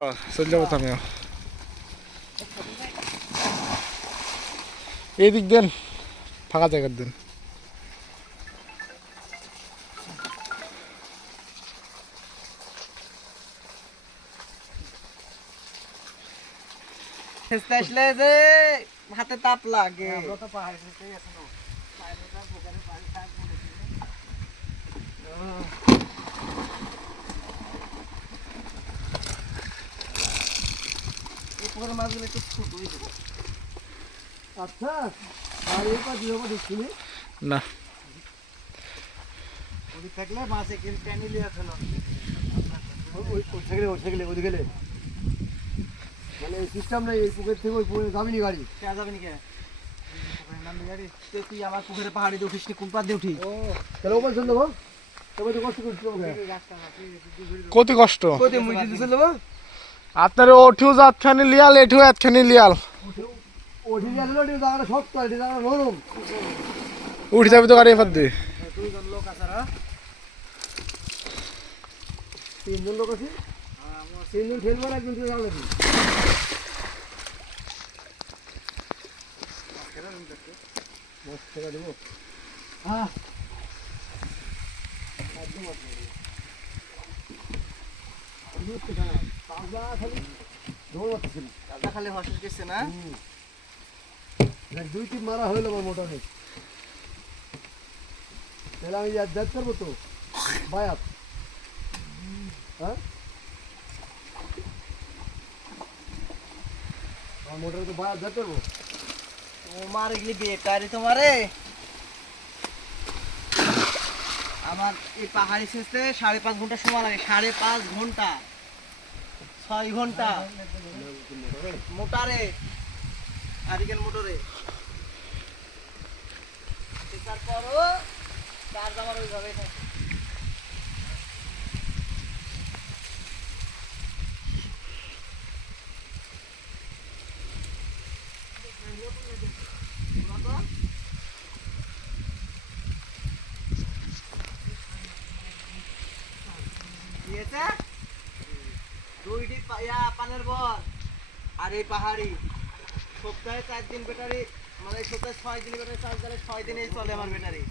চলে যাবো তো আমিও এই দিক দেন ফাঁকা জায়গার দেন আসলে যে হাতে তাপ লাগে মাছগুলো একটু ছোট হয়েছে। আচ্ছা আর এই পাশ দিয়ে দেখছি না ওদিক থাকলে মাছ এখানে টেনে লিয়ে ফেলো ওই গেলে মানে সিস্টেম নেই এই পুকুর থেকে ওই পুকুরে যাবিনি গাড়ি কে যাবিনি কে তুই আমার পুকুরে পাহাড়ি দিয়ে উঠিস নি কোন পার দিয়ে উঠি ও তাহলে ওপর চল দেবো তবে তো কষ্ট করছি কত কষ্ট কত মুই দিতে চল দেবো আপনার ওঠিও যাতখানি লিয়াল এঠিও এতখানি লিয়াল ওঠি গেল ওটি জায়গাটা শক্ত এটি জায়গাটা নরম উঠে যাবি তো গাড়ি এবার দিয়ে দুইজন লোক আছে রা তিনজন লোক আছে তিনজন খেলবো একজন তুই যাবে নাকি দেবো হ্যাঁ খালি হসেস গেছে না দুই তিন মারা হইলো আমার মোটামুটি তাহলে আমি দেখতে পারবো তো বায়াত হ্যাঁ আমার মোটরে তো বায়াত দেখতে পারবো তোমার এগুলি বেকারি তোমারে আমার এই পাহাড়ি শেষে 5.5 ঘন্টা সময় লাগে 5.5 ঘন্টা 6 ঘন্টা মোটরে আরিকেন মোটরে তারপরও চার্জ আমার ওইভাবেই থাকে দুইটি পানের বর আর এই পাহাড়ি সপ্তাহে 4 দিন ব্যাটারি মানে সপ্তাহে 6 দিন ব্যাটারি চার্জ দিলে 6 দিনেই চলে আমার ব্যাটারি